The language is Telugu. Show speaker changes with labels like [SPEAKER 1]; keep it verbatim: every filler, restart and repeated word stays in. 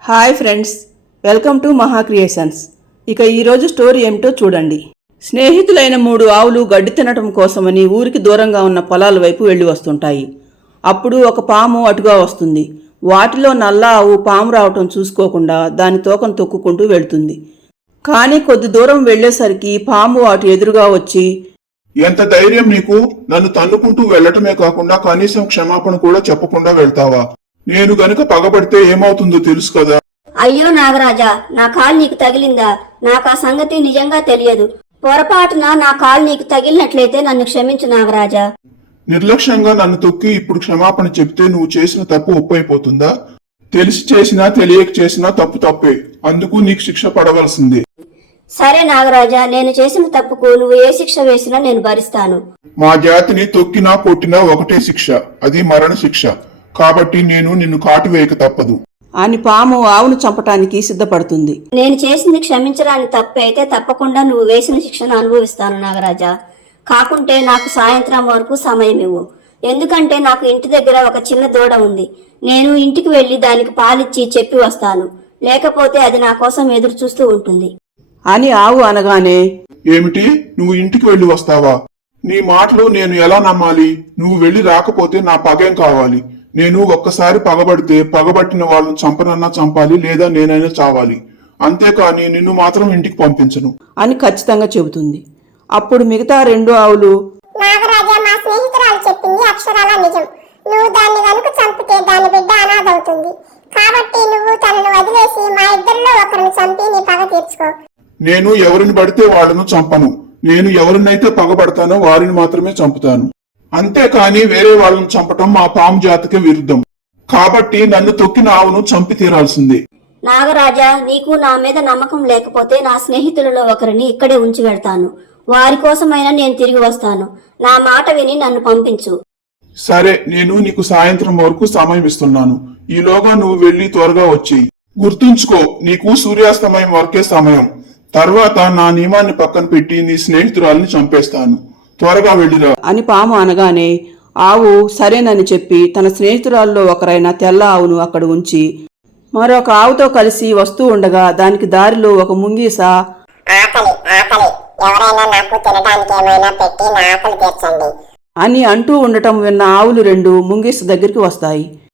[SPEAKER 1] Hi friends, welcome to Maha creations. ఇక ఈరోజు స్టోరీ ఏమిటో చూడండి. స్నేహితులైన మూడు ఆవులు గడ్డి తినటం కోసమని ఊరికి దూరంగా ఉన్న పొలాల వైపు వెళ్ళి వస్తుంటాయి. అప్పుడు ఒక పాము అటుగా వస్తుంది. వాటిలో నల్ల ఆవు పాము రావటం చూసుకోకుండా దాని తోకను తొక్కుకుంటూ వెళ్తుంది. కానీ కొద్ది దూరం వెళ్లేసరికి పాము అటు ఎదురుగా వచ్చి,
[SPEAKER 2] ఎంత ధైర్యం నీకు? నన్ను తన్నుకుంటూ వెళ్లటమే కాకుండా కనీసం క్షమాపణ కూడా చెప్పకుండా వెళ్తావా? నేను గనుక పగబడితే ఏమవుతుందో తెలుసు కదా.
[SPEAKER 3] అయ్యో నాగరాజా, నా కాలు నీకు తగిలిందా? నాకు ఆ సంగతి నిజంగా తెలియదు. పొరపాటున నా కాలు నీకు తగిలినట్లయితే నన్ను క్షమించు నాగరాజా.
[SPEAKER 2] నిర్లక్ష్యంగా నన్ను తొక్కి ఇప్పుడు క్షమాపణ చెప్తే నువ్వు చేసిన తప్పు ఒప్పైపోతుందా? తెలిసి చేసినా తెలియక చేసినా తప్పు తప్పే. అందుకు నీకు శిక్ష పడవలసిందే.
[SPEAKER 3] సరే నాగరాజా, నేను చేసిన తప్పుకు నువ్వు ఏ శిక్ష వేసినా నేను భరిస్తాను.
[SPEAKER 2] మా జాతిని తొక్కినా కొట్టినా ఒకటే శిక్ష, అది మరణ శిక్ష. కాబట్టి నేను నిన్ను కాటు వేయక తప్పదు
[SPEAKER 1] అని పాము ఆవును చంపటానికి సిద్ధపడుతుంది.
[SPEAKER 3] నేను చేసింది క్షమించరాని తప్పు అయితే తప్పకుండా నువ్వు వేసిన శిక్షను అనుభవిస్తాను నాగరాజా. కాకుంటే నాకు సాయంత్రం వరకు సమయం ఇవ్వు. ఎందుకంటే నాకు ఇంటి దగ్గర ఒక చిన్న దూడ ఉంది. నేను ఇంటికి వెళ్లి దానికి పాలిచ్చి చెప్పి వస్తాను. లేకపోతే అది నా కోసం ఎదురు చూస్తూ ఉంటుంది
[SPEAKER 1] అని ఆవు అనగానే,
[SPEAKER 2] ఏమిటి, నువ్వు ఇంటికి వెళ్లి వస్తావా? నీ మాటలు నేను ఎలా నమ్మాలి? నువ్వు వెళ్లి రాకపోతే నా పగేం కావాలి? నేను ఒక్కసారి పగబడితే పగబట్టిన వాళ్ళని చంపనన్నా చంపాలి, లేదా నేనైనా చావాలి. అంతేకాని నిన్ను మాత్రం ఇంటికి పంపించను
[SPEAKER 1] అని ఖచ్చితంగా చెబుతుంది. అప్పుడు మిగతా రెండు ఆవులు,
[SPEAKER 4] నాగరాజా, మా స్నేహితురాలు చెప్పింది అక్షరాల నిజం. నువ్వు దాన్ని గనుక చంపితే దాని బిడ్డ అనాథవుతుంది. కాబట్టి నువ్వు తనను వదిలేసి మా ఇద్దరిలో ఒకరిని చంపి నీ పగ తీర్చుకో.
[SPEAKER 2] నేను ఎవరిని పడితే వాళ్ళను చంపను. నేను ఎవరినైతే పగబడతానో వారిని మాత్రమే చంపుతాను. అంతేకాని వేరే వాళ్ళను చంపటం మా పాము జాతికి విరుద్ధం. కాబట్టి నన్ను తొక్కిన ఆవును చంపి తీరాల్సిందే.
[SPEAKER 3] నాగరాజా, నీకు నా మీద నమ్మకం లేకపోతే నా స్నేహితులలో ఒకరిని ఇక్కడే ఉంచి వెళ్తాను. వారి కోసమైనా నేను తిరిగి వస్తాను. నా మాట విని నన్ను పంపించు.
[SPEAKER 2] సరే, నేను నీకు సాయంత్రం వరకు సమయం ఇస్తున్నాను. ఈలోగా నువ్వు వెళ్లి త్వరగా వచ్చేయి. గుర్తుంచుకో, నీకు సూర్యాస్తమయం వరకే సమయం. తర్వాత నా నియమాన్ని పక్కన పెట్టి నీ స్నేహితురాల్ని చంపేస్తాను. త్వరగా వెళ్ళిరా
[SPEAKER 1] అని పాము అనగానే ఆవు సరేనని చెప్పి తన స్నేహితురాల్లో ఒకరైన తెల్ల ఆవును అక్కడ ఉంచి మరొక ఆవుతో కలిసి వస్తూ ఉండగా దానికి దారిలో ఒక ముంగీస,
[SPEAKER 4] ఆకలి ఆకలి ఎవరైనా నాకు తినడానికి ఏమైనా పెట్టి నా ఆకలి తీర్చండి
[SPEAKER 1] అని అంటూ ఉండటం విన్న ఆవులు రెండు ముంగీస దగ్గరికి వస్తాయి.